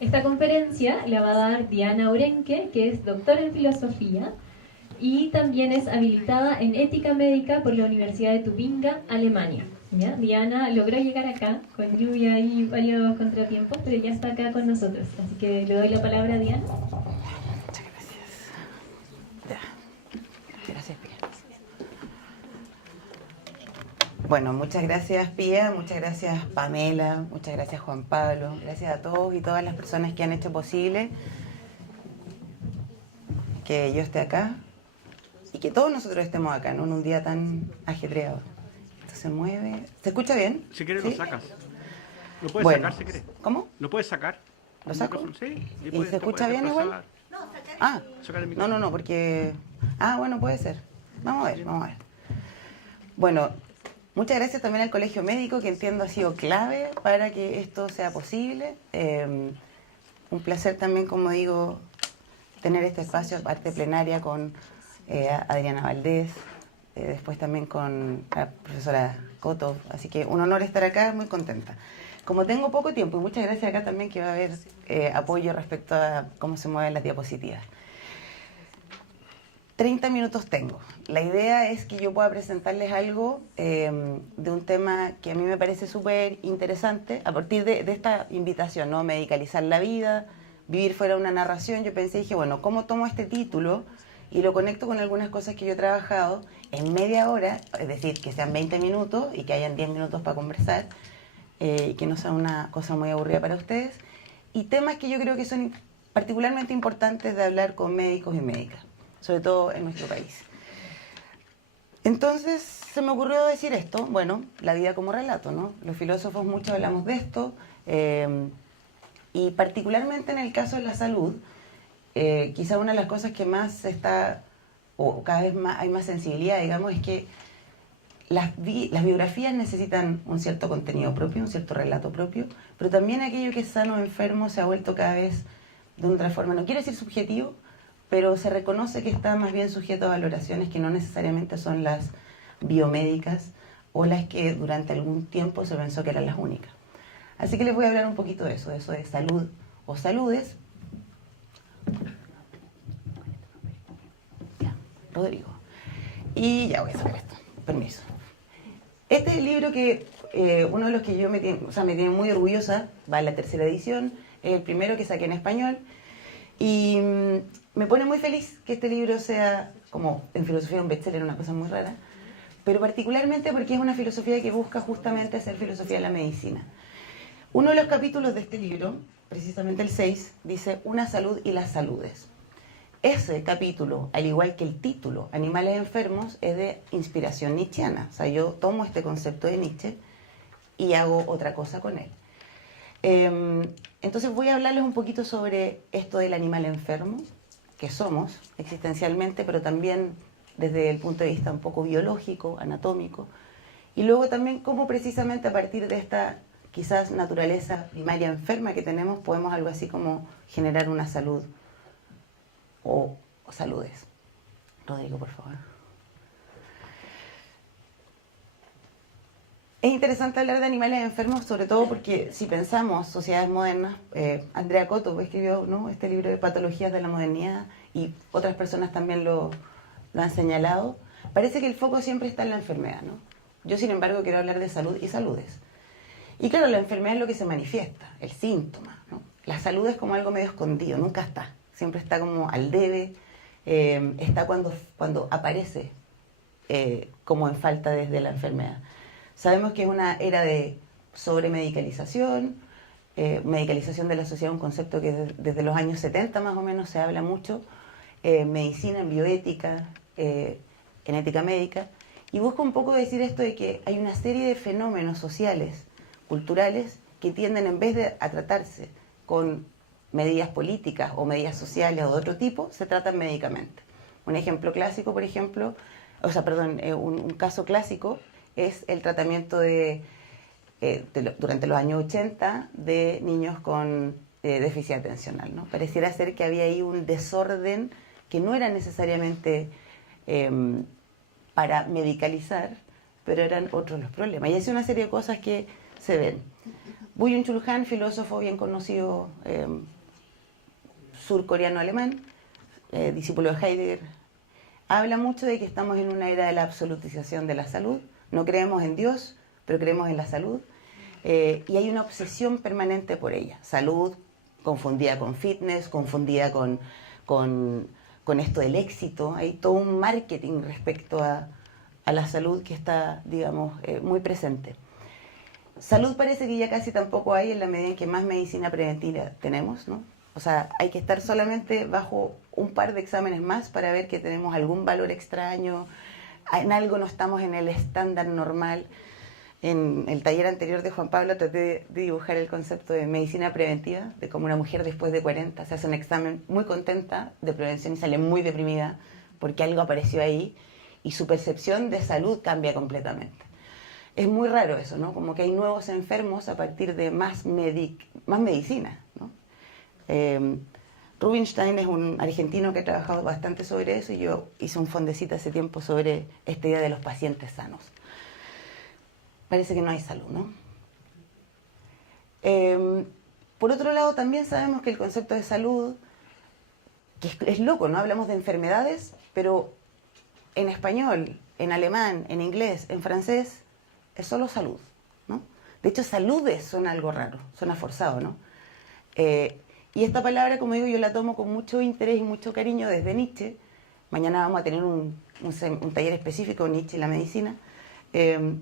Esta conferencia la va a dar Diana Urenque, que es doctora en filosofía y también es habilitada en ética médica por la Universidad de Tubinga, Alemania. ¿Ya? Diana logró llegar acá con lluvia y varios contratiempos, pero ya está acá con nosotros. Así que le doy la palabra a Diana. Muchas gracias. Ya. Gracias, Pía. Bueno, muchas gracias, Pía, muchas gracias, Pamela, muchas gracias, Juan Pablo, gracias a todos y todas las personas que han hecho posible que yo esté acá y que todos nosotros estemos acá, ¿no? En un día tan ajetreado. Esto se mueve. ¿Se escucha bien? Si quieres, ¿sí? Lo sacas. Lo puedes sacar si quieres. ¿Cómo? Lo puedes sacar. ¿Lo saco? Sí. ¿Y se escucha bien igual? Sacar el micrófono. No, porque... bueno, puede ser. Vamos a ver, vamos a ver. Bueno, muchas gracias también al Colegio Médico, que entiendo ha sido clave para que esto sea posible. Un placer también, como digo, tener este espacio, parte plenaria con Adriana Valdés, después también con la profesora Coto. Así que un honor estar acá, muy contenta. Como tengo poco tiempo, y muchas gracias acá también que va a haber apoyo respecto a cómo se mueven las diapositivas. 30 minutos tengo. La idea es que yo pueda presentarles algo de un tema que a mí me parece súper interesante a partir de esta invitación, ¿no? Medicalizar la vida, vivir fuera de una narración. Yo pensé, dije, bueno, ¿cómo tomo este título y lo conecto con algunas cosas que yo he trabajado en media hora? Es decir, que sean 20 minutos y que hayan 10 minutos para conversar, y que no sea una cosa muy aburrida para ustedes. Y temas que yo creo que son particularmente importantes de hablar con médicos y médicas, sobre todo en nuestro país. Entonces se me ocurrió decir esto, bueno, la vida como relato, ¿no? Los filósofos mucho hablamos de esto, y particularmente en el caso de la salud, quizá una de las cosas que más está, o cada vez más hay más sensibilidad, digamos, es que las biografías necesitan un cierto contenido propio, un cierto relato propio, pero también aquello que es sano o enfermo se ha vuelto cada vez de otra forma, no quiere decir subjetivo, pero se reconoce que está más bien sujeto a valoraciones que no necesariamente son las biomédicas o las que durante algún tiempo se pensó que eran las únicas. Así que les voy a hablar un poquito de eso de salud o saludes. Ya, Rodrigo. Y ya voy a sacar esto, permiso. Este es el libro que, uno de los que yo me tiene muy orgullosa, va en la 3ª edición, es el primero que saqué en español, y me pone muy feliz que este libro sea, como en filosofía un bestseller, una cosa muy rara, pero particularmente porque es una filosofía que busca justamente hacer filosofía de la medicina. Uno de los capítulos de este libro, precisamente el 6, dice Una salud y las saludes. Ese capítulo, al igual que el título, Animales enfermos, es de inspiración nietzscheana. O sea, yo tomo este concepto de Nietzsche y hago otra cosa con él. Entonces voy a hablarles un poquito sobre esto del animal enfermo, que somos existencialmente, pero también desde el punto de vista un poco biológico, anatómico, y luego también cómo precisamente a partir de esta quizás naturaleza primaria enferma que tenemos, podemos algo así como generar una salud o saludes. Rodrigo, por favor. Es interesante hablar de animales enfermos, sobre todo porque si pensamos sociedades modernas, Andrea Coto escribió, ¿no?, este libro de Patologías de la Modernidad, y otras personas también lo han señalado, parece que el foco siempre está en la enfermedad, ¿no? Yo, sin embargo, quiero hablar de salud y saludes. Y claro, la enfermedad es lo que se manifiesta, el síntoma, ¿no? La salud es como algo medio escondido, nunca está. Siempre está como al debe, está cuando aparece como en falta desde la enfermedad. Sabemos que es una era de sobremedicalización, medicalización de la sociedad, un concepto que desde los años 70 más o menos se habla mucho, medicina en bioética, en ética médica, y busco un poco decir esto de que hay una serie de fenómenos sociales, culturales, que tienden, en vez de a tratarse con medidas políticas o medidas sociales o de otro tipo, se tratan médicamente. Un ejemplo clásico, por ejemplo, un caso clásico es el tratamiento durante los años 80 de niños con déficit atencional, ¿no? Pareciera ser que había ahí un desorden que no era necesariamente para medicalizar, pero eran otros los problemas. Y es una serie de cosas que se ven. Byung-Chul Han, filósofo bien conocido, surcoreano-alemán, discípulo de Heidegger, habla mucho de que estamos en una era de la absolutización de la salud. No creemos en Dios, pero creemos en la salud. Y hay una obsesión permanente por ella. Salud confundida con fitness, confundida con esto del éxito. Hay todo un marketing respecto a la salud que está, digamos, muy presente. Salud parece que ya casi tampoco hay en la medida en que más medicina preventiva tenemos, ¿no? O sea, hay que estar solamente bajo un par de exámenes más para ver que tenemos algún valor extraño, en algo no estamos en el estándar normal. En el taller anterior de Juan Pablo traté de dibujar el concepto de medicina preventiva, de cómo una mujer después de 40 se hace un examen muy contenta de prevención y sale muy deprimida porque algo apareció ahí y su percepción de salud cambia completamente. Es muy raro eso, ¿no? Como que hay nuevos enfermos a partir de más medicina, ¿no? Rubinstein es un argentino que ha trabajado bastante sobre eso y yo hice un fondecito hace tiempo sobre esta idea de los pacientes sanos. Parece que no hay salud, ¿no? Por otro lado, también sabemos que el concepto de salud, que es loco, ¿no? Hablamos de enfermedades, pero en español, en alemán, en inglés, en francés, es solo salud, ¿no? De hecho, saludes suena algo raro, suena forzado, ¿no? Y esta palabra, como digo, yo la tomo con mucho interés y mucho cariño desde Nietzsche. Mañana vamos a tener un taller específico, Nietzsche y la medicina.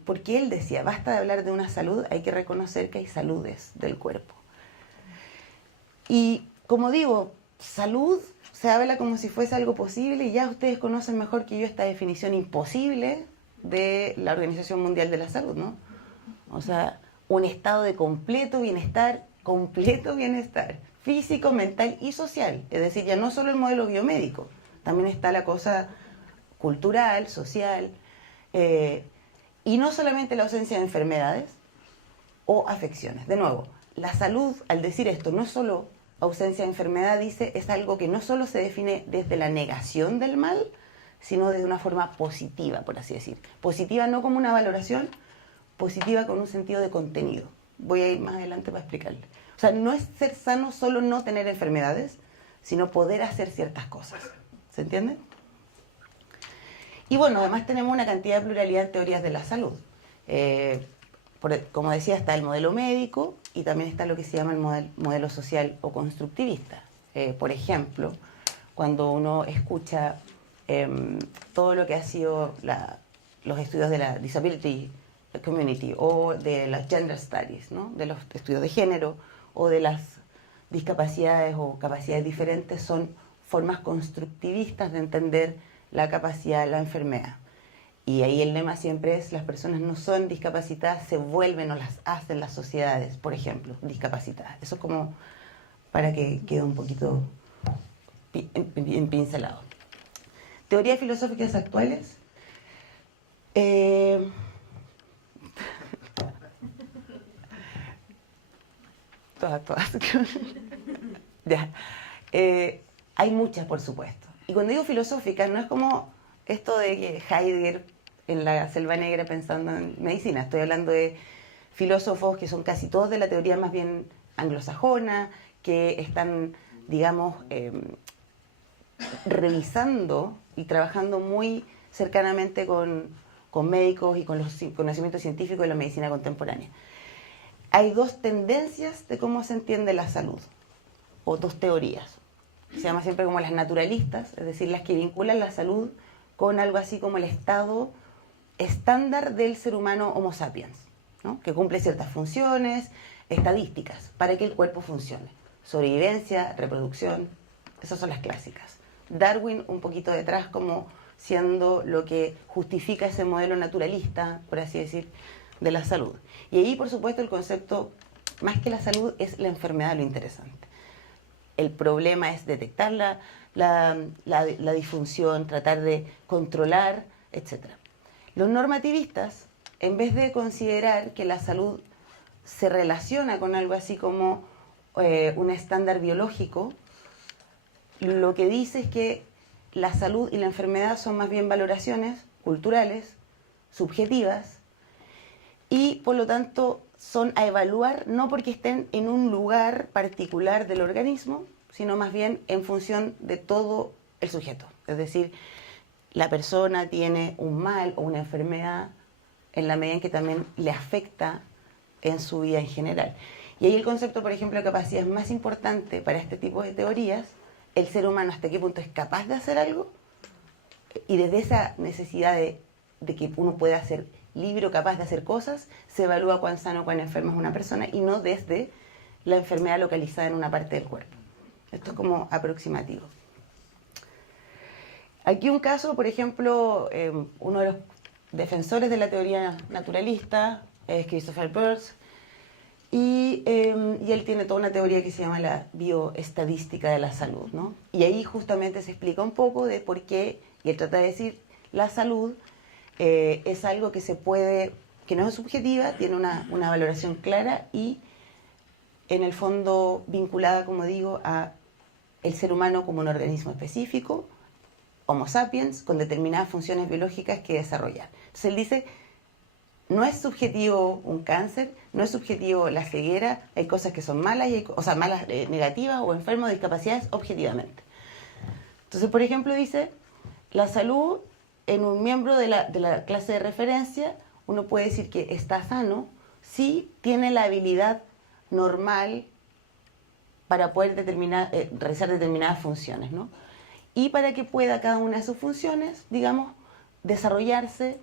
Porque él decía, basta de hablar de una salud, hay que reconocer que hay saludes del cuerpo. Y como digo, salud se habla como si fuese algo posible y ya ustedes conocen mejor que yo esta definición imposible de la Organización Mundial de la Salud, ¿no? O sea, un estado de completo bienestar, físico, mental y social. Es decir, ya no solo el modelo biomédico, también está la cosa cultural, social, y no solamente la ausencia de enfermedades o afecciones. De nuevo, la salud, al decir esto, no solo ausencia de enfermedad, dice, es algo que no solo se define desde la negación del mal, sino desde una forma positiva, por así decir. Positiva no como una valoración, positiva con un sentido de contenido. Voy a ir más adelante para explicarle. O sea, no es ser sano solo no tener enfermedades, sino poder hacer ciertas cosas. ¿Se entiende? Y bueno, además tenemos una cantidad de pluralidad en teorías de la salud. Como decía, está el modelo médico y también está lo que se llama el modelo social o constructivista. Por ejemplo, cuando uno escucha todo lo que ha sido los estudios de la disability community o de las gender studies, ¿no? De los estudios de género o de las discapacidades o capacidades diferentes, son formas constructivistas de entender la capacidad de la enfermedad. Y ahí el lema siempre es, las personas no son discapacitadas, se vuelven o las hacen las sociedades, por ejemplo, discapacitadas. Eso es como para que quede un poquito pincelado. Teorías filosóficas actuales. Todas. Ya. Hay muchas, por supuesto. Y cuando digo filosóficas, no es como esto de que Heidegger en la Selva Negra pensando en medicina. Estoy hablando de filósofos que son casi todos de la teoría más bien anglosajona, que están, digamos, revisando y trabajando muy cercanamente con médicos y con los conocimientos científicos de la medicina contemporánea. Hay dos tendencias de cómo se entiende la salud, o dos teorías. Se llama siempre como las naturalistas, es decir, las que vinculan la salud con algo así como el estado estándar del ser humano Homo sapiens, ¿no? Que cumple ciertas funciones estadísticas para que el cuerpo funcione. Sobrevivencia, reproducción, esas son las clásicas. Darwin un poquito detrás como siendo lo que justifica ese modelo naturalista, por así decir, de la salud. Y ahí, por supuesto, el concepto, más que la salud, es la enfermedad lo interesante. El problema es detectar la disfunción, tratar de controlar, etc. Los normativistas, en vez de considerar que la salud se relaciona con algo así como un estándar biológico, lo que dice es que la salud y la enfermedad son más bien valoraciones culturales, subjetivas, y por lo tanto son a evaluar no porque estén en un lugar particular del organismo, sino más bien en función de todo el sujeto. Es decir, la persona tiene un mal o una enfermedad en la medida en que también le afecta en su vida en general. Y ahí el concepto, por ejemplo, de capacidad es más importante para este tipo de teorías. El ser humano hasta qué punto es capaz de hacer algo, y desde esa necesidad de que uno pueda ser libre o capaz de hacer cosas, se evalúa cuán sano o cuán enfermo es una persona, y no desde la enfermedad localizada en una parte del cuerpo. Esto es como aproximativo. Aquí un caso, por ejemplo, uno de los defensores de la teoría naturalista es Christopher Peirce, y él tiene toda una teoría que se llama la bioestadística de la salud, ¿no? Y ahí justamente se explica un poco de por qué, y él trata de decir, la salud es algo que se puede, que no es subjetiva, tiene una valoración clara y en el fondo vinculada, como digo, a el ser humano como un organismo específico, Homo sapiens, con determinadas funciones biológicas que desarrollar. Entonces él dice, no es subjetivo un cáncer, no es subjetivo la ceguera, hay cosas que son malas, malas negativas o enfermos de discapacidades objetivamente. Entonces, por ejemplo, dice, la salud en un miembro de la clase de referencia, uno puede decir que está sano si tiene la habilidad normal para poder realizar determinadas funciones, ¿no? Y para que pueda cada una de sus funciones, digamos, desarrollarse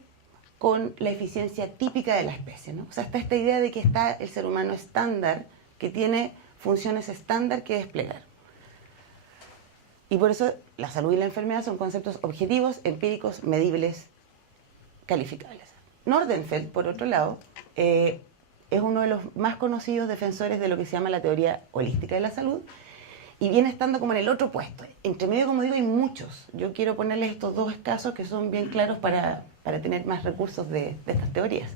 con la eficiencia típica de la especie, ¿no? O sea, está esta idea de que está el ser humano estándar, que tiene funciones estándar que desplegar. Y por eso la salud y la enfermedad son conceptos objetivos, empíricos, medibles, calificables. Nordenfeld, por otro lado, es uno de los más conocidos defensores de lo que se llama la teoría holística de la salud, y viene estando como en el otro puesto. Entre medio, como digo, hay muchos. Yo quiero ponerles estos dos casos que son bien claros para tener más recursos de estas teorías.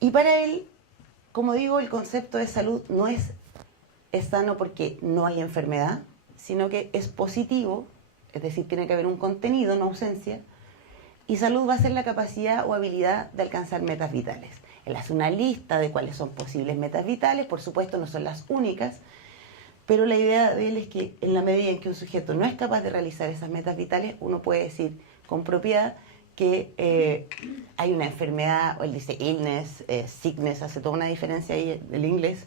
Y para él, como digo, el concepto de salud no es sano porque no hay enfermedad, sino que es positivo, es decir, tiene que haber un contenido, no ausencia, y salud va a ser la capacidad o habilidad de alcanzar metas vitales. Él hace una lista de cuáles son posibles metas vitales, por supuesto no son las únicas, pero la idea de él es que en la medida en que un sujeto no es capaz de realizar esas metas vitales, uno puede decir con propiedad que hay una enfermedad, o él dice illness, sickness, hace toda una diferencia ahí el inglés.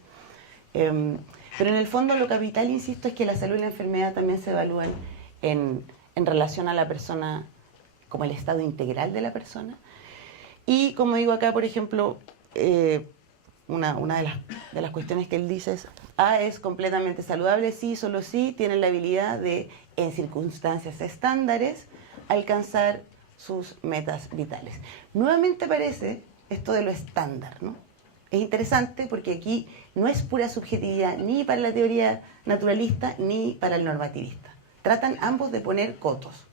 Pero en el fondo lo capital, insisto, es que la salud y la enfermedad también se evalúan en relación a la persona, como el estado integral de la persona. Y como digo acá, por ejemplo, una de las cuestiones que él dice es, A es completamente saludable, sí, solo sí, tiene la habilidad de, en circunstancias estándares, alcanzar sus metas vitales. Nuevamente aparece esto de lo estándar, ¿no? Es interesante porque aquí no es pura subjetividad ni para la teoría naturalista ni para el normativista. Tratan ambos de poner cotos.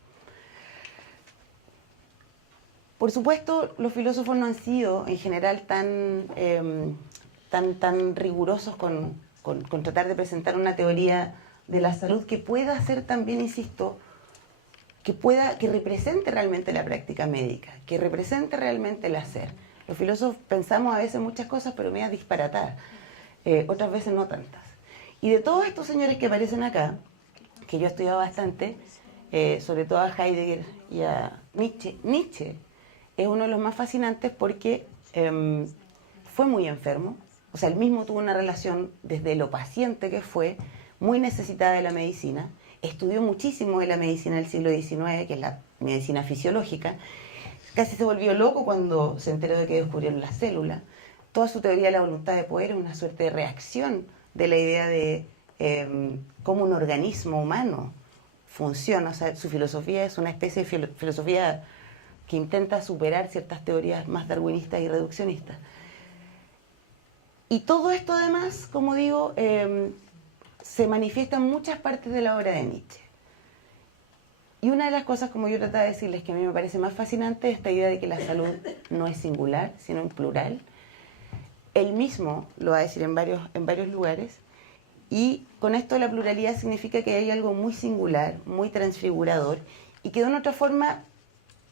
Por supuesto, los filósofos no han sido en general tan rigurosos con tratar de presentar una teoría de la salud que pueda ser también, insisto, que represente realmente la práctica médica, que represente realmente el hacer. Los filósofos pensamos a veces muchas cosas, pero medias disparatadas, otras veces no tantas. Y de todos estos señores que aparecen acá, que yo he estudiado bastante, sobre todo a Heidegger y a Nietzsche es uno de los más fascinantes porque fue muy enfermo. O sea, él mismo tuvo una relación desde lo paciente que fue, muy necesitada de la medicina, estudió muchísimo de la medicina del siglo XIX, que es la medicina fisiológica, casi se volvió loco cuando se enteró de que descubrieron la célula. Toda su teoría de la voluntad de poder es una suerte de reacción de la idea de cómo un organismo humano funciona. O sea, su filosofía es una especie de filosofía que intenta superar ciertas teorías más darwinistas y reduccionistas. Y todo esto además, como digo, se manifiesta en muchas partes de la obra de Nietzsche. Y una de las cosas, como yo trataba de decirles, que a mí me parece más fascinante es esta idea de que la salud no es singular, sino en plural. Él mismo lo va a decir en varios lugares. Y con esto la pluralidad significa que hay algo muy singular, muy transfigurador, y que de una otra forma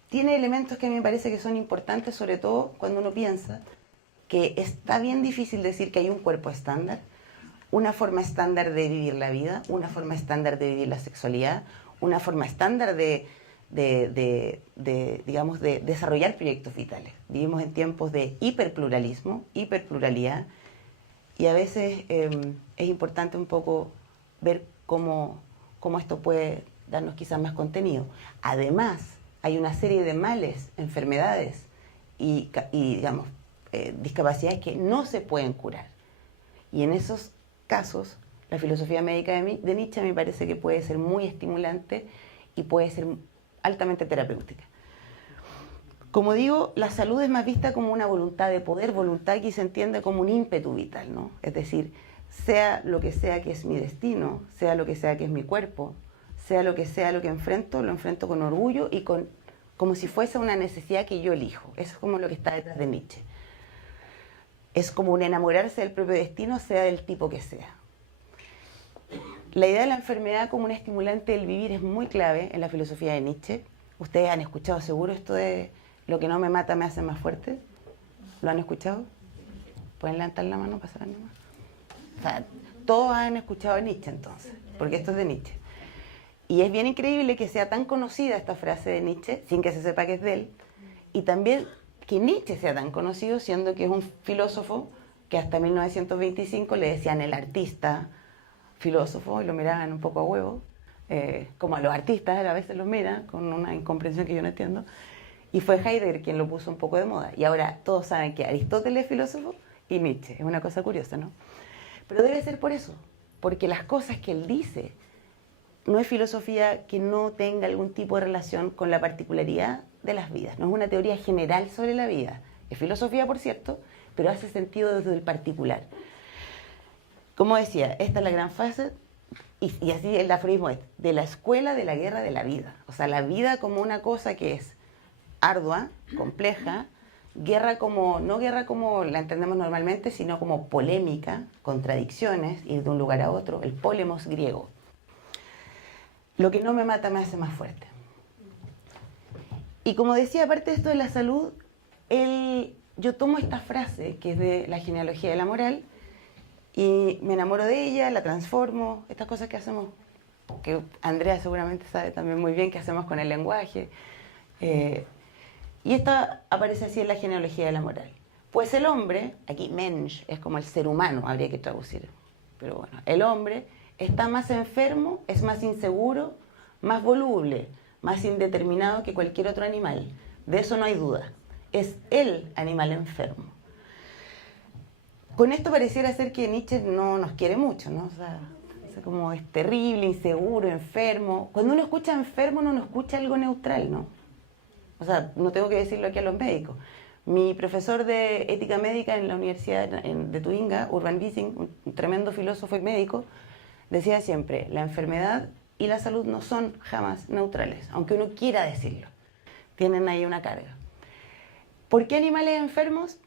tiene elementos que a mí me parece que son importantes, sobre todo cuando uno piensa que está bien difícil decir que hay un cuerpo estándar, una forma estándar de vivir la vida, una forma estándar de vivir la sexualidad, una forma estándar digamos, de desarrollar proyectos vitales. Vivimos en tiempos de hiperpluralismo, hiperpluralidad, y a veces es importante un poco ver cómo esto puede darnos quizás más contenido. Además, hay una serie de males, enfermedades y digamos, discapacidades que no se pueden curar. Y en esos casos, la filosofía médica de Nietzsche me parece que puede ser muy estimulante y puede ser altamente terapéutica. Como digo, la salud es más vista como una voluntad de poder, voluntad que se entiende como un ímpetu vital, ¿no? Es decir, sea lo que sea que es mi destino, sea lo que sea que es mi cuerpo, sea lo que enfrento, lo enfrento con orgullo y como si fuese una necesidad que yo elijo. Eso es como lo que está detrás de Nietzsche. Es como un enamorarse del propio destino, sea del tipo que sea. La idea de la enfermedad como un estimulante del vivir es muy clave en la filosofía de Nietzsche. Ustedes han escuchado seguro esto de lo que no me mata me hace más fuerte. ¿Lo han escuchado? ¿Pueden levantar la mano para saber nomás? O sea, todos han escuchado a Nietzsche entonces, porque esto es de Nietzsche. Y es bien increíble que sea tan conocida esta frase de Nietzsche, sin que se sepa que es de él, y también que Nietzsche sea tan conocido, siendo que es un filósofo que hasta 1925 le decían el artista filósofo, y lo miraban un poco a huevo, como a los artistas a veces los miran, con una incomprensión que yo no entiendo, y fue Heidegger quien lo puso un poco de moda, y ahora todos saben que Aristóteles es filósofo y Nietzsche, es una cosa curiosa, ¿no? Pero debe ser por eso, porque las cosas que él dice no es filosofía que no tenga algún tipo de relación con la particularidad de las vidas, no es una teoría general sobre la vida, es filosofía por cierto, pero hace sentido desde el particular. Como decía, esta es la gran fase, y así el aforismo es, de la escuela de la guerra de la vida, o sea, la vida como una cosa que es ardua, compleja, guerra como, no guerra como la entendemos normalmente, sino como polémica, contradicciones, ir de un lugar a otro, el polemos griego. Lo que no me mata me hace más fuerte. Y como decía, aparte de esto de la salud, yo tomo esta frase, que es de la genealogía de la moral, y me enamoro de ella, la transformo, estas cosas que hacemos, que Andrea seguramente sabe también muy bien que hacemos con el lenguaje. Y esta aparece así en la genealogía de la moral. Pues el hombre, aquí mensch es como el ser humano, habría que traducir, pero bueno, el hombre está más enfermo, es más inseguro, más voluble, más indeterminado que cualquier otro animal. De eso no hay duda. Es el animal enfermo. Con esto pareciera ser que Nietzsche no nos quiere mucho, ¿no? O sea, como es terrible, inseguro, enfermo. Cuando uno escucha enfermo, uno no escucha algo neutral, ¿no? O sea, no tengo que decirlo aquí a los médicos. Mi profesor de ética médica en la Universidad de Tubinga, Urban Wissing, un tremendo filósofo y médico, decía siempre, la enfermedad y la salud no son jamás neutrales, aunque uno quiera decirlo. Tienen ahí una carga. ¿Por qué animales enfermos?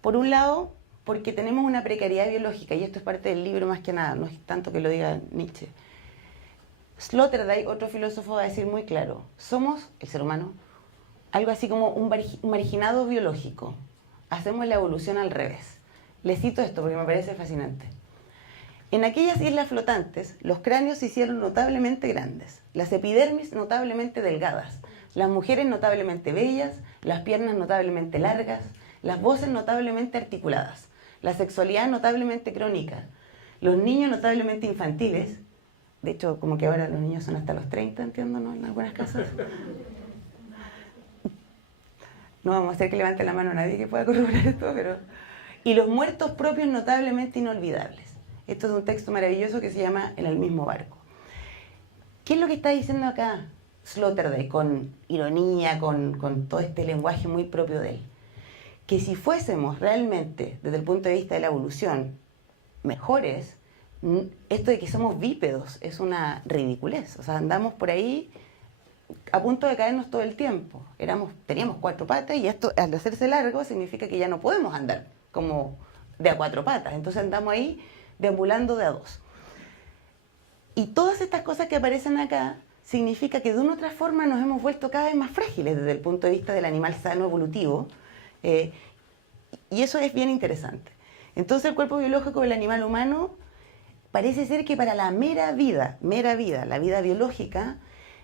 Por un lado, porque tenemos una precariedad biológica, y esto es parte del libro más que nada, no es tanto que lo diga Nietzsche. Sloterdijk, otro filósofo, va a decir muy claro, somos, el ser humano, algo así como un marginado biológico. Hacemos la evolución al revés. Les cito esto porque me parece fascinante. En aquellas islas flotantes, los cráneos se hicieron notablemente grandes, las epidermis notablemente delgadas, las mujeres notablemente bellas, las piernas notablemente largas, las voces notablemente articuladas, la sexualidad notablemente crónica, los niños notablemente infantiles. De hecho, como que ahora los niños son hasta los 30, entiendo, ¿no? En algunas casas. No vamos a hacer que levante la mano a nadie que pueda corroborar esto, pero... Y los muertos propios notablemente inolvidables. Esto es un texto maravilloso que se llama En el mismo barco. ¿Qué es lo que está diciendo acá Sloterdijk, con ironía, con todo este lenguaje muy propio de él? Que si fuésemos realmente, desde el punto de vista de la evolución, mejores, esto de que somos bípedos es una ridiculez. O sea, andamos por ahí a punto de caernos todo el tiempo. Teníamos 4 patas y esto, al hacerse largo, significa que ya no podemos andar como de a 4 patas. Entonces andamos ahí deambulando de a 2. Y todas estas cosas que aparecen acá significa que de una u otra forma nos hemos vuelto cada vez más frágiles desde el punto de vista del animal sano evolutivo. Y eso es bien interesante. Entonces el cuerpo biológico del animal humano parece ser que para la mera vida, la vida biológica,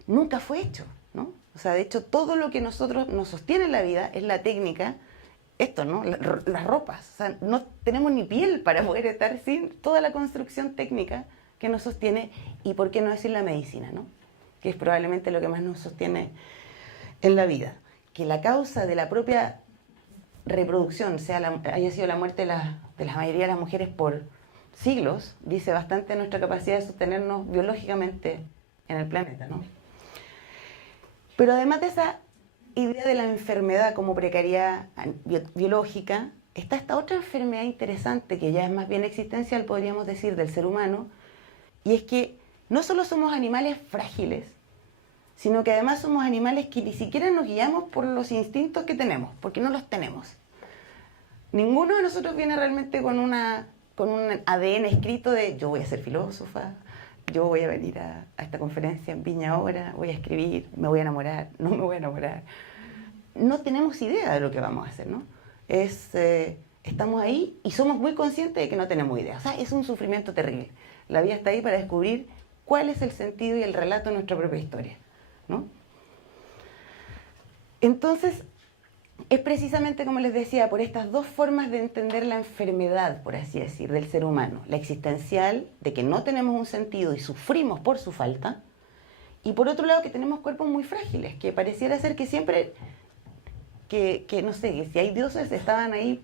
nunca fue hecho, ¿no? O sea, de hecho, todo lo que nosotros nos sostiene en la vida es la técnica, esto, ¿no? Las ropas. O sea, no tenemos ni piel para poder estar sin toda la construcción técnica que nos sostiene, y por qué no decir la medicina, ¿no? Que es probablemente lo que más nos sostiene en la vida. Que la causa de la propia reproducción haya sido la muerte de la mayoría de las mujeres por siglos, dice bastante de nuestra capacidad de sostenernos biológicamente en el planeta, ¿no? Pero además de esa idea de la enfermedad como precariedad biológica, está esta otra enfermedad interesante que ya es más bien existencial, podríamos decir, del ser humano, y es que no solo somos animales frágiles, sino que además somos animales que ni siquiera nos guiamos por los instintos que tenemos, porque no los tenemos. Ninguno de nosotros viene realmente con un ADN escrito de yo voy a ser filósofa, yo voy a venir a esta conferencia en Viña ahora, voy a escribir, me voy a enamorar, no me voy a enamorar. No tenemos idea de lo que vamos a hacer, ¿no? Estamos ahí y somos muy conscientes de que no tenemos idea. O sea, es un sufrimiento terrible. La vida está ahí para descubrir cuál es el sentido y el relato de nuestra propia historia, ¿no? Entonces, es precisamente, como les decía, por estas dos formas de entender la enfermedad, por así decir, del ser humano. La existencial, de que no tenemos un sentido y sufrimos por su falta. Y por otro lado, que tenemos cuerpos muy frágiles, que pareciera ser que siempre, no sé, que si hay dioses estaban ahí,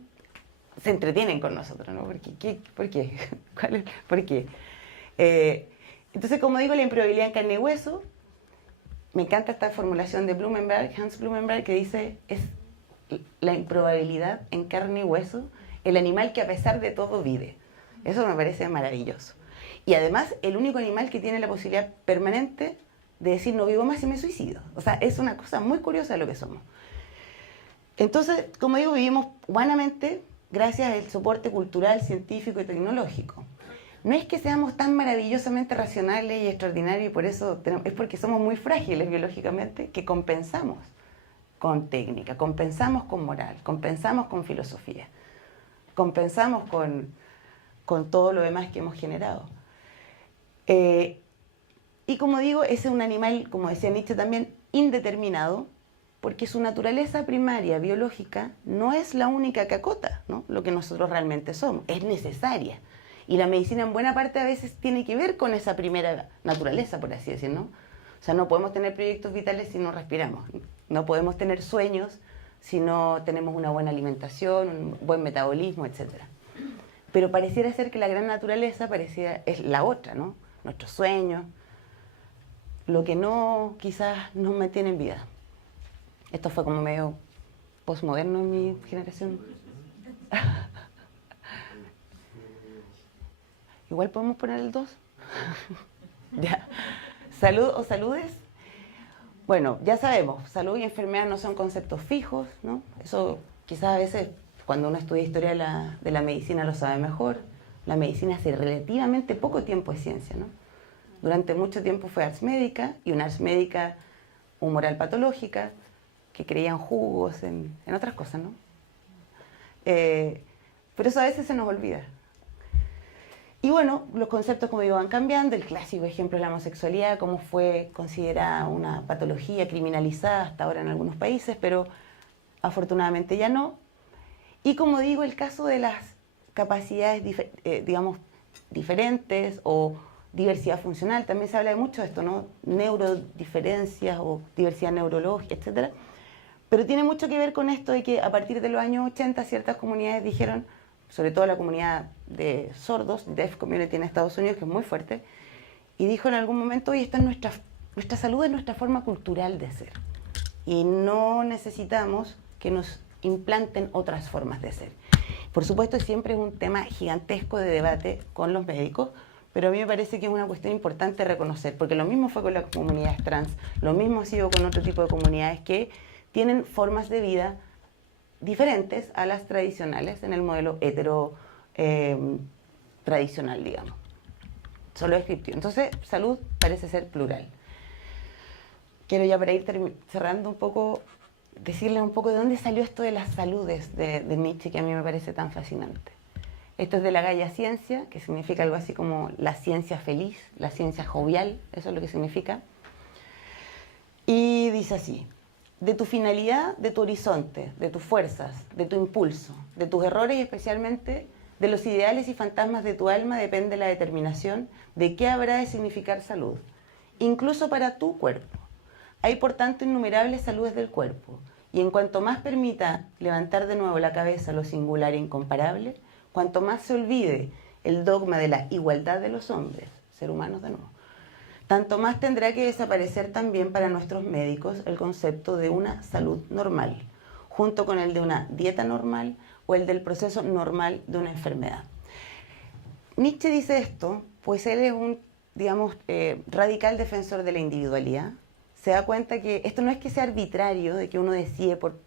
se entretienen con nosotros, ¿no? ¿Por qué? ¿Por qué? Entonces, como digo, la improbabilidad en carne y hueso, me encanta esta formulación de Blumenberg, Hans Blumenberg, que dice, es la improbabilidad en carne y hueso, el animal que a pesar de todo vive. Eso me parece maravilloso. Y además, el único animal que tiene la posibilidad permanente de decir no vivo más y me suicido. O sea, es una cosa muy curiosa de lo que somos. Entonces, como digo, vivimos humanamente gracias al soporte cultural, científico y tecnológico. No es que seamos tan maravillosamente racionales y extraordinarios, y por eso es porque somos muy frágiles biológicamente, que compensamos con técnica, compensamos con moral, compensamos con filosofía, compensamos con todo lo demás que hemos generado. Y como digo, ese es un animal, como decía Nietzsche también, indeterminado, porque su naturaleza primaria, biológica, no es la única que acota, ¿no? Lo que nosotros realmente somos, es necesaria. Y la medicina en buena parte a veces tiene que ver con esa primera naturaleza, por así decirlo, ¿no? O sea, no podemos tener proyectos vitales si no respiramos. No podemos tener sueños si no tenemos una buena alimentación, un buen metabolismo, etc. Pero pareciera ser que la gran naturaleza es la otra, ¿no? Nuestros sueños, lo que no quizás nos mantiene en vida. Esto fue como medio postmoderno en mi generación. Igual podemos poner el 2. Ya. Salud o saludes. Bueno, ya sabemos, salud y enfermedad no son conceptos fijos, ¿no? Eso quizás a veces cuando uno estudia historia de la medicina lo sabe mejor. La medicina hace relativamente poco tiempo es ciencia, ¿no? Durante mucho tiempo fue ars médica, y una ars médica humoral patológica, que creía en jugos, en otras cosas, ¿no? Pero eso a veces se nos olvida. Y bueno, los conceptos, como digo, van cambiando. El clásico ejemplo es la homosexualidad, cómo fue considerada una patología criminalizada hasta ahora en algunos países, pero afortunadamente ya no. Y como digo, el caso de las capacidades, digamos, diferentes o diversidad funcional, también se habla de mucho de esto, ¿no? Neurodiferencias o diversidad neurológica, etc. Pero tiene mucho que ver con esto de que a partir de los años 80 ciertas comunidades dijeron, sobre todo la comunidad de sordos, Deaf Community en Estados Unidos, que es muy fuerte, y dijo en algún momento, oye, nuestra salud es nuestra forma cultural de ser, y no necesitamos que nos implanten otras formas de ser. Por supuesto, siempre es un tema gigantesco de debate con los médicos, pero a mí me parece que es una cuestión importante reconocer, porque lo mismo fue con las comunidades trans, lo mismo ha sido con otro tipo de comunidades que tienen formas de vida diferentes a las tradicionales en el modelo hetero tradicional, digamos. Solo descriptivo. Entonces, salud parece ser plural. Quiero ya para ir cerrando un poco decirles un poco de dónde salió esto de las saludes de Nietzsche, que a mí me parece tan fascinante. Esto es de la Gaia Ciencia, que significa algo así como la ciencia feliz, la ciencia jovial, eso es lo que significa. Y dice así: de tu finalidad, de tu horizonte, de tus fuerzas, de tu impulso, de tus errores y especialmente de los ideales y fantasmas de tu alma depende la determinación de qué habrá de significar salud, incluso para tu cuerpo. Hay por tanto innumerables saludes del cuerpo, y en cuanto más permita levantar de nuevo la cabeza a lo singular e incomparable, cuanto más se olvide el dogma de la igualdad de los hombres, ser humanos de nuevo, tanto más tendrá que desaparecer también para nuestros médicos el concepto de una salud normal, junto con el de una dieta normal o el del proceso normal de una enfermedad. Nietzsche dice esto, pues él es un, digamos, radical defensor de la individualidad. Se da cuenta que esto no es que sea arbitrario, de que uno decide por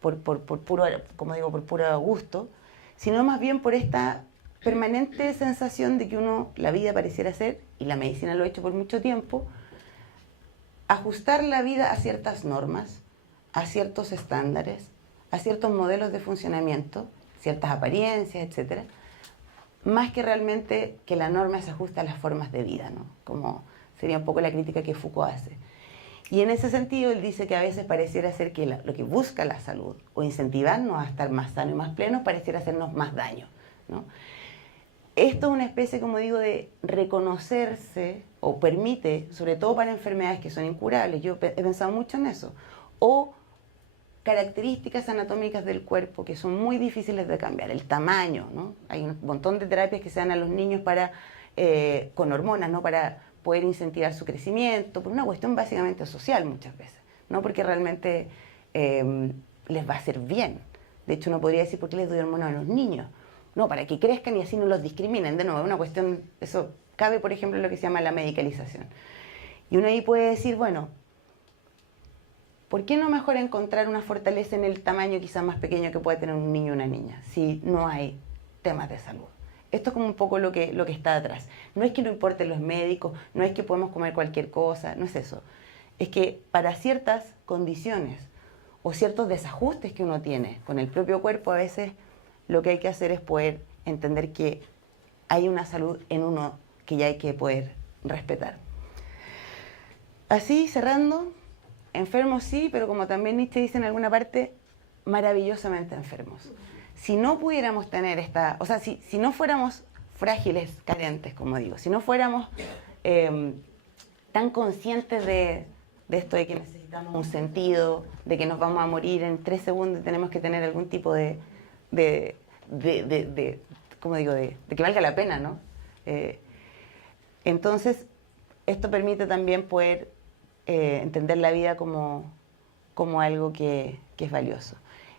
puro, como digo, por puro gusto, sino más bien por esta permanente sensación de que uno, la vida pareciera ser, y la medicina lo ha hecho por mucho tiempo, ajustar la vida a ciertas normas, a ciertos estándares, a ciertos modelos de funcionamiento, ciertas apariencias, etcétera, más que realmente que la norma se ajuste a las formas de vida, ¿no? Como sería un poco la crítica que Foucault hace. Y en ese sentido él dice que a veces pareciera ser que lo que busca la salud o incentivarnos a estar más sanos y más plenos pareciera hacernos más daño, ¿no? Esto es una especie, como digo, de reconocerse, o permite, sobre todo para enfermedades que son incurables, yo he pensado mucho en eso, o características anatómicas del cuerpo que son muy difíciles de cambiar, el tamaño, ¿no? Hay un montón de terapias que se dan a los niños para, con hormonas, ¿no? Para poder incentivar su crecimiento, por una cuestión básicamente social muchas veces, no porque realmente les va a hacer bien. De hecho, uno podría decir, ¿por qué les doy hormonas a los niños? No, para que crezcan y así no los discriminen. De nuevo, una cuestión, eso cabe, por ejemplo, en lo que se llama la medicalización. Y uno ahí puede decir, bueno, ¿por qué no mejor encontrar una fortaleza en el tamaño quizás más pequeño que puede tener un niño o una niña, si no hay temas de salud? Esto es como un poco lo que está atrás. No es que no importen los médicos, no es que podemos comer cualquier cosa, no es eso. Es que para ciertas condiciones o ciertos desajustes que uno tiene con el propio cuerpo, a veces lo que hay que hacer es poder entender que hay una salud en uno que ya hay que poder respetar. Así, cerrando, enfermos sí, pero como también Nietzsche dice en alguna parte, maravillosamente enfermos. Si no pudiéramos tener esta, o sea, si no fuéramos frágiles, carentes, como digo, si no fuéramos tan conscientes de esto de que necesitamos un sentido, de que nos vamos a morir en 3 segundos y tenemos que tener algún tipo ¿cómo digo? De que valga la pena, ¿no? Entonces, esto permite también poder entender la vida como algo que es valioso.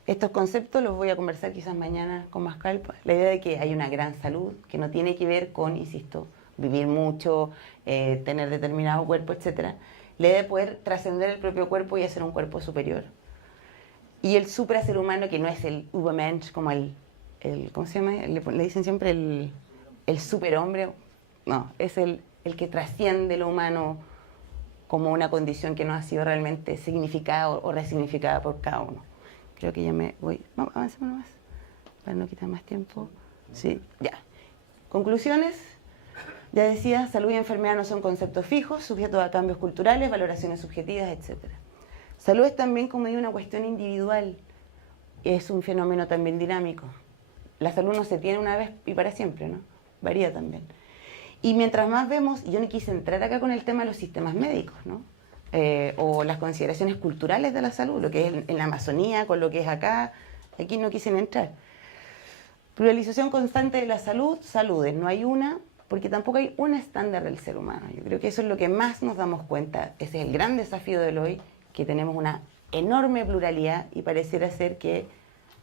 Estos conceptos los voy a conversar quizás mañana con más calma. La idea de que hay una gran salud, que no tiene que ver con, insisto, vivir mucho, tener determinado cuerpo, etc. La idea de poder trascender el propio cuerpo y hacer un cuerpo superior. Y el supraser humano, que no es el Übermensch, como el ¿cómo se llama? Le dicen siempre el superhombre. No, es el que trasciende lo humano como una condición que no ha sido realmente significada o resignificada por cada uno. Creo que ya me voy. Vamos, avancemos más, para no quitar más tiempo. Sí, ya. Conclusiones. Ya decía, salud y enfermedad no son conceptos fijos, sujetos a cambios culturales, valoraciones subjetivas, etc. Salud es también, como digo, una cuestión individual. Es un fenómeno también dinámico. La salud no se tiene una vez y para siempre, ¿no? Varía también. Y mientras más vemos, yo no quise entrar acá con el tema de los sistemas médicos, ¿no? O las consideraciones culturales de la salud, lo que es en la Amazonía, con lo que es acá, aquí no quise entrar. Pluralización constante de la salud, saludes, no hay una, porque tampoco hay un estándar del ser humano. Yo creo que eso es lo que más nos damos cuenta, ese es el gran desafío del hoy, que tenemos una enorme pluralidad y pareciera ser que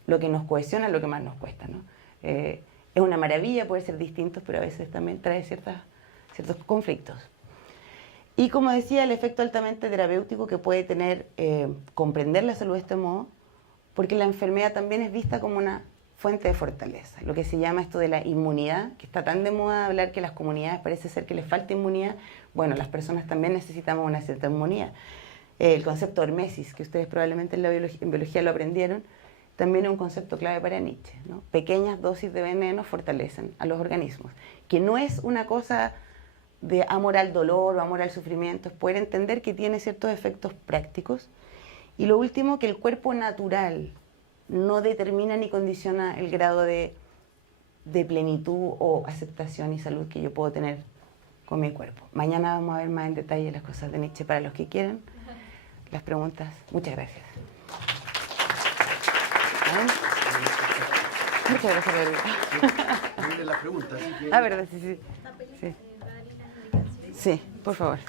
lo que nos cohesiona es lo que más nos cuesta, ¿no? Es una maravilla poder ser distintos, pero a veces también trae ciertos conflictos. Y como decía, el efecto altamente terapéutico que puede tener comprender la salud de este modo, porque la enfermedad también es vista como una fuente de fortaleza, lo que se llama esto de la inmunidad, que está tan de moda hablar que las comunidades parece ser que les falta inmunidad. Bueno, las personas también necesitamos una cierta inmunidad. El concepto hormesis, que ustedes probablemente en biología lo aprendieron, también es un concepto clave para Nietzsche, ¿no? Pequeñas dosis de veneno fortalecen a los organismos, que no es una cosa de amor al dolor o amor al sufrimiento, es poder entender que tiene ciertos efectos prácticos. Y lo último, que el cuerpo natural no determina ni condiciona el grado de plenitud o aceptación y salud que yo puedo tener con mi cuerpo. Mañana vamos a ver más en detalle las cosas de Nietzsche para los que quieran. Las preguntas. Muchas gracias. Muchas gracias, Gabriela. Las preguntas, así que... Ah, verdad, sí. Sí, por favor.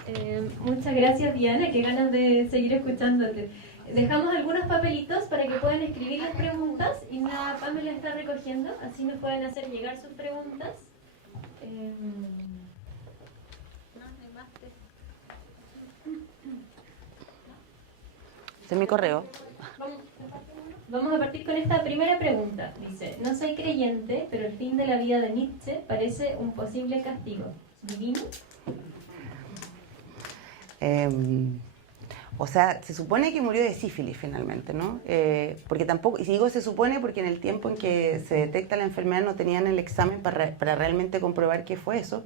Muchas gracias, Diana, qué ganas de seguir escuchándote. Dejamos algunos papelitos para que puedan escribir las preguntas y la Pamela está recogiendo, así nos pueden hacer llegar sus preguntas. Ese es mi correo. Vamos a partir con esta primera pregunta. Dice, no soy creyente, pero el fin de la vida de Nietzsche parece un posible castigo. ¿Divino? O sea, se supone que murió de sífilis finalmente, ¿no? Porque tampoco, y digo se supone porque en el tiempo en que se detecta la enfermedad no tenían el examen para realmente comprobar qué fue eso,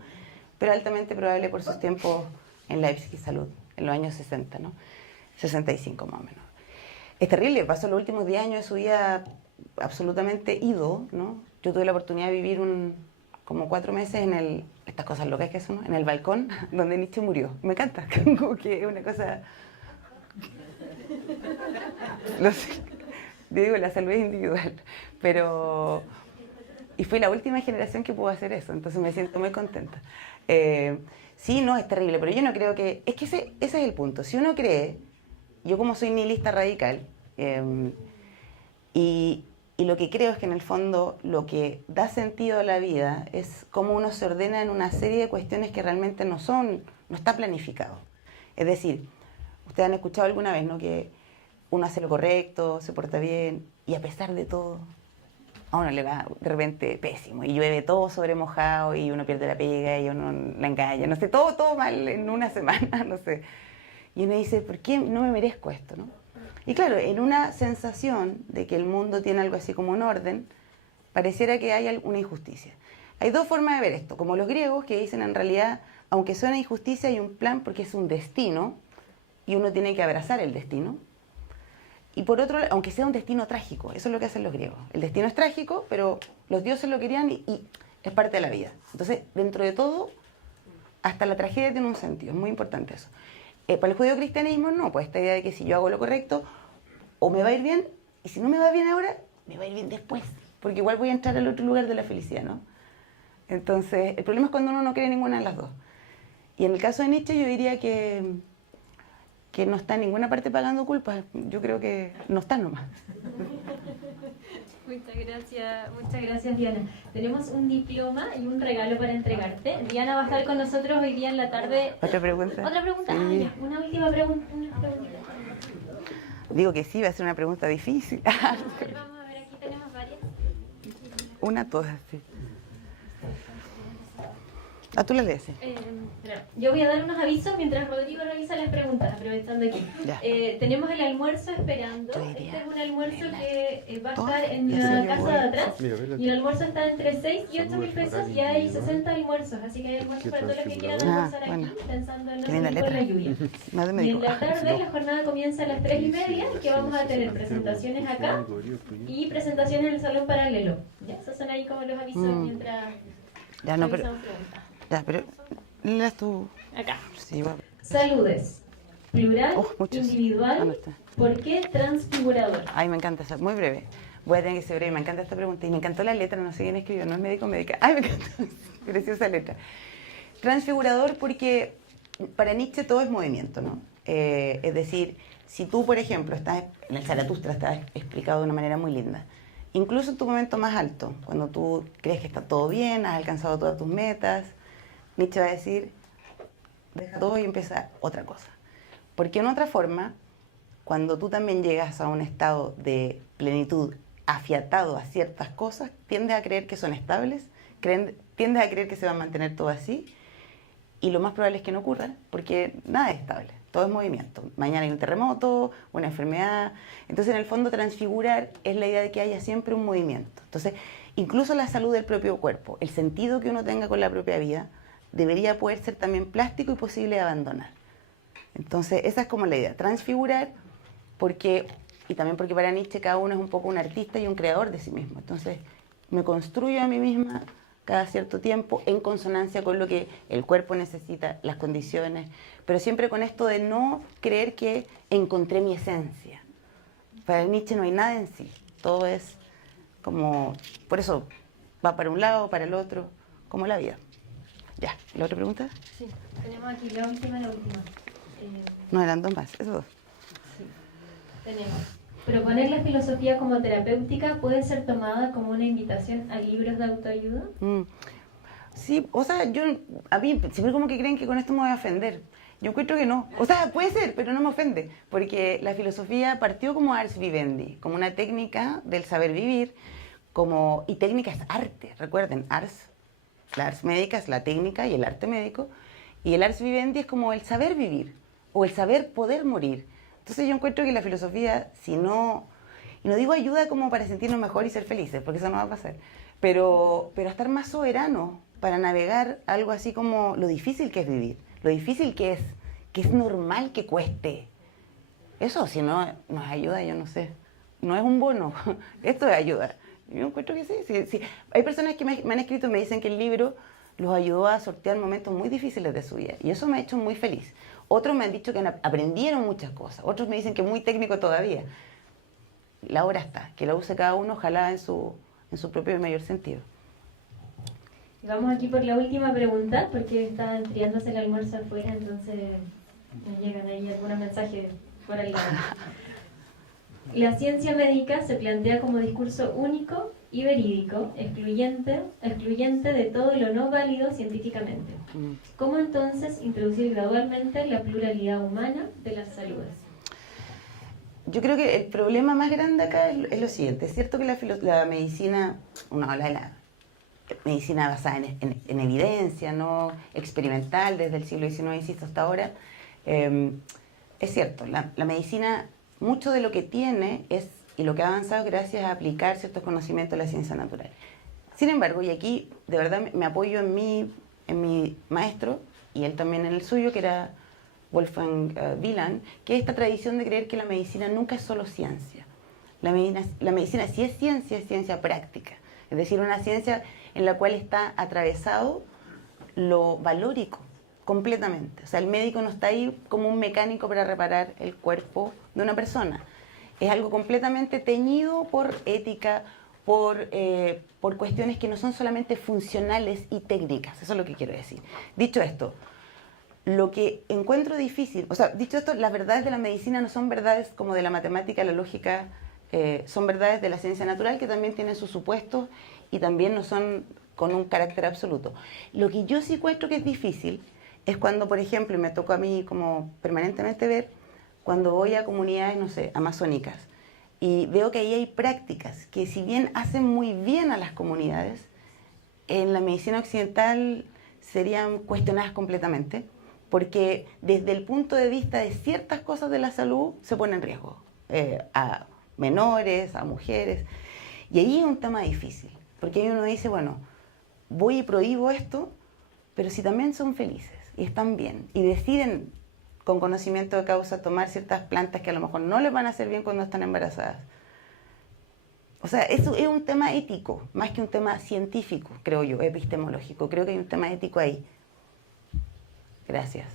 pero altamente probable por sus tiempos en Leipzig Salud, en los años 60, ¿no? 65 más o menos. Es terrible, pasó los últimos 10 años de su vida absolutamente ido, ¿no? Yo tuve la oportunidad de vivir como 4 meses en estas cosas locas que son, ¿no? En el balcón donde Nietzsche murió. Me encanta, como que es una cosa... No sé, yo digo, la salud es individual, pero... Y fui la última generación que pudo hacer eso, entonces me siento muy contenta. Sí, no, es terrible, pero yo no creo que... Es que ese es el punto. Si uno cree, yo como soy nihilista radical, y lo que creo es que en el fondo lo que da sentido a la vida es cómo uno se ordena en una serie de cuestiones que realmente no está planificado. Es decir, ustedes han escuchado alguna vez, ¿no?, que uno hace lo correcto, se porta bien, y a pesar de todo, a uno le va de repente pésimo, y llueve todo sobre mojado, y uno pierde la pega, y uno la engaña, no sé, todo mal en una semana, no sé. Y uno dice, ¿por qué no me merezco esto, no? Y claro, en una sensación de que el mundo tiene algo así como un orden, pareciera que hay una injusticia. Hay dos formas de ver esto, como los griegos que dicen en realidad, aunque suena injusticia, hay un plan porque es un destino y uno tiene que abrazar el destino. Y por otro lado, aunque sea un destino trágico, eso es lo que hacen los griegos. El destino es trágico, pero los dioses lo querían y es parte de la vida. Entonces, dentro de todo, hasta la tragedia tiene un sentido, es muy importante eso. Para el judeocristianismo no, pues esta idea de que si yo hago lo correcto, o me va a ir bien, y si no me va bien ahora, me va a ir bien después, porque igual voy a entrar al otro lugar de la felicidad, ¿no? Entonces, el problema es cuando uno no cree ninguna de las dos. Y en el caso de Nietzsche yo diría que no está en ninguna parte pagando culpas, yo creo que no está nomás. Muchas gracias, Diana. Tenemos un diploma y un regalo para entregarte. Diana va a estar con nosotros hoy día en la tarde. ¿Otra pregunta? ¿Otra pregunta? Sí. Ya, una última pregunta. Digo que sí, va a ser una pregunta difícil. Vamos a ver, aquí tenemos varias. Una todas, sí. Ah, tú la lees, sí. Yo voy a dar unos avisos mientras Rodrigo revisa las preguntas, aprovechando aquí. Tenemos el almuerzo esperando. Este es un almuerzo que va a estar en la casa de atrás. Y el almuerzo está entre 6 y 8 mil pesos y hay 60 almuerzos. Así que hay almuerzo para todos los que quieran almorzar aquí, pensando en no salir con la lluvia. Y en la tarde la jornada comienza a las 3:30, que vamos a tener presentaciones acá y presentaciones en el salón paralelo. ¿Ya? Esos son ahí como los avisos mientras no, pero, revisamos preguntas. Ya, pero leas tú. Acá. Sí, va. Saludes. Plural, muchos. individual. No está. ¿Por qué transfigurador? Ay, me encanta esa. Muy breve. Voy a tener que ser breve. Me encanta esta pregunta. Y me encantó la letra. No sé quién escribió. No es médico médica. Ay, me encantó. Preciosa letra. Transfigurador porque para Nietzsche todo es movimiento, ¿no? Es decir, si tú, por ejemplo, estás en el Zaratustra, está explicado de una manera muy linda. Incluso en tu momento más alto, cuando tú crees que está todo bien, has alcanzado todas tus metas, Nietzsche va a decir, deja todo y empieza otra cosa. Porque en otra forma, cuando tú también llegas a un estado de plenitud afiatado a ciertas cosas, tiendes a creer que son estables, tiendes a creer que se va a mantener todo así, y lo más probable es que no ocurra, porque nada es estable. todo es movimiento. Mañana hay un terremoto, una enfermedad. Entonces, en el fondo, transfigurar es la idea de que haya siempre un movimiento. Entonces, incluso la salud del propio cuerpo, el sentido que uno tenga con la propia vida, debería poder ser también plástico y posible de abandonar. Entonces, esa es como la idea, transfigurar, y también porque para Nietzsche cada uno es un poco un artista y un creador de sí mismo. Entonces, me construyo a mí misma cada cierto tiempo en consonancia con lo que el cuerpo necesita, las condiciones, pero siempre con esto de no creer que encontré mi esencia. Para Nietzsche no hay nada en sí, todo es como, por eso va para un lado, para el otro, como la vida. Ya, ¿la otra pregunta? Sí, tenemos aquí la última. No, eran dos más, esos dos. Sí, tenemos. ¿Proponer la filosofía como terapéutica puede ser tomada como una invitación a libros de autoayuda? Sí, o sea, a mí siempre como que creen que con esto me voy a ofender. Yo encuentro que no. O sea, puede ser, pero no me ofende. Porque la filosofía partió como ars vivendi, como una técnica del saber vivir, y técnica es arte, recuerden, la ars médica es la técnica y el arte médico, y el ars vivendi es como el saber vivir, o el saber poder morir. Entonces yo encuentro que la filosofía, si no, y no digo ayuda como para sentirnos mejor y ser felices, porque eso no va a pasar, pero estar más soberano para navegar algo así como lo difícil que es vivir, lo difícil que es normal que cueste. Eso, si no nos ayuda, yo no sé, no es un bono, esto es ayuda. Yo encuentro que sí. Hay personas que me han escrito y me dicen que el libro los ayudó a sortear momentos muy difíciles de su vida, y eso me ha hecho muy feliz. Otros me han dicho que aprendieron muchas cosas, otros me dicen que muy técnico todavía. La obra está, que la use cada uno, ojalá en su propio y mayor sentido. Y vamos aquí por la última pregunta, porque está enfriándose el almuerzo afuera, entonces me llegan ahí algunos mensajes por el lado. La ciencia médica se plantea como discurso único y verídico, excluyente de todo lo no válido científicamente. ¿Cómo entonces introducir gradualmente la pluralidad humana de las saludes? Yo creo que el problema más grande acá es lo siguiente. Es cierto que la medicina, uno habla de la medicina basada en evidencia, no experimental, desde el siglo XIX, insisto, hasta ahora. Es cierto, la medicina, mucho de lo que tiene y lo que ha avanzado es gracias a aplicar ciertos conocimientos de la ciencia natural. Sin embargo, y aquí de verdad me apoyo en mi maestro, y él también en el suyo, que era Wolfgang Wieland, que es esta tradición de creer que la medicina nunca es solo ciencia. La medicina sí es ciencia práctica. Es decir, una ciencia en la cual está atravesado lo valórico completamente. O sea, el médico no está ahí como un mecánico para reparar el cuerpo de una persona. Es algo completamente teñido por ética, por cuestiones que no son solamente funcionales y técnicas. Eso es lo que quiero decir. Dicho esto, lo que encuentro difícil, o sea, dicho esto, las verdades de la medicina no son verdades como de la matemática, la lógica, son verdades de la ciencia natural, que también tienen sus supuestos y también no son con un carácter absoluto. Lo que yo sí encuentro que es difícil es cuando, por ejemplo, y me tocó a mí como permanentemente ver, cuando voy a comunidades, no sé, amazónicas, y veo que ahí hay prácticas que, si bien hacen muy bien a las comunidades, en la medicina occidental serían cuestionadas completamente, porque desde el punto de vista de ciertas cosas de la salud se pone en riesgo a menores, a mujeres, y ahí es un tema difícil, porque ahí uno dice, bueno, voy y prohíbo esto, pero si también son felices y están bien y deciden con conocimiento de causa tomar ciertas plantas que a lo mejor no les van a hacer bien cuando están embarazadas. O sea, eso es un tema ético, más que un tema científico, creo yo, epistemológico. Creo que hay un tema ético ahí. Gracias.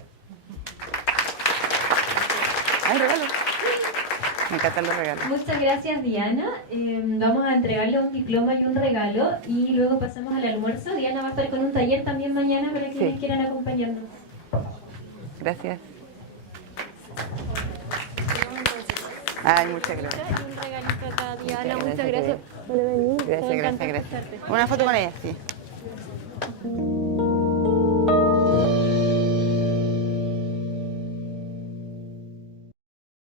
¿Hay regalo? Me encantan los regalos. Muchas gracias, Diana. Vamos a entregarle un diploma y un regalo y luego pasamos al almuerzo. Diana va a estar con un taller también mañana para quienes quieran acompañarnos. Gracias. Ay, muchas gracias. Un regalito acá, Diana, Muchas muchas gracias gracias por venir. Gracias. Una foto con ella, sí.